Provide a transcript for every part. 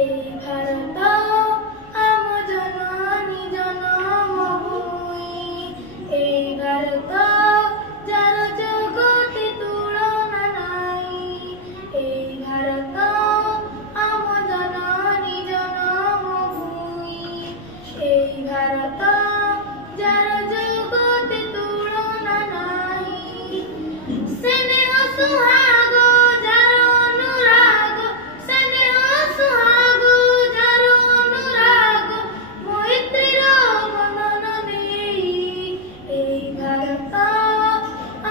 এই ভারত আম জননী জন্মভূমি, এই ভারত যার জগতে তুলনা নাই। এই ভারত আম জননী জন্মভূমি, এই ভারত যার জগতে তুলনা নাই। স্নেহ সুহাগ যার অনুরাগ, স্নেহ সুহাগ যার অনুরাগ, মৈত্রীর বন্ধন নেই। এই ভারত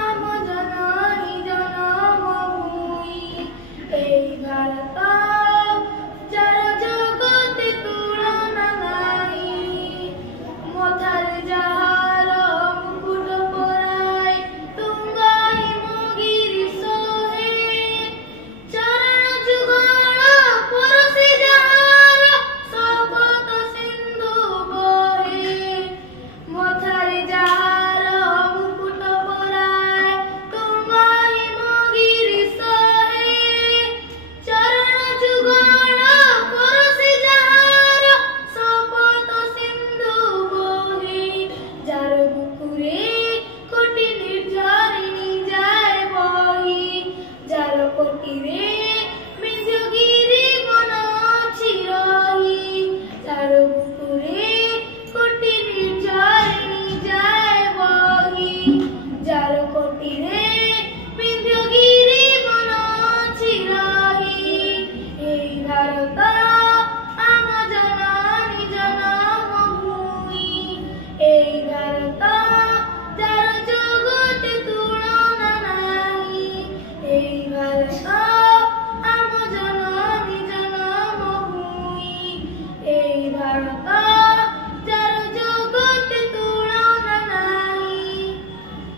আম জননী জন্মভূমি, এই ভারত যার জগতে তুলনা নাই। মথার যাহার মুকুট পরায়, তুঙ্গাই মগির সোহে, চরণ যুগল পরশে যাহার, শপথ সিন্ধু বহে। মথার যাহার মুকুট পরায়, তুঙ্গাই মগির সোহে, চরণ যুগল পরশে যাহার, শপথ সিন্ধু বহে। যার বুকুরে কোটি নির্ঝরিণী যায় বহি, যার কোটিরে বিন্ধ্যগিরি বন ଅଛି রহি। যার বুকুরে কোটি নির্ঝরিণী যায় বহি, যার কোটিরে বিন্ধ্যগিরি বন ଅଛି রহি। এই ভারত আম জননী জন্মভূমি, এই ভারত যার জগতে তুলনা নাই। এই ভারত আম জননী জন্মভূমি, এই ভারত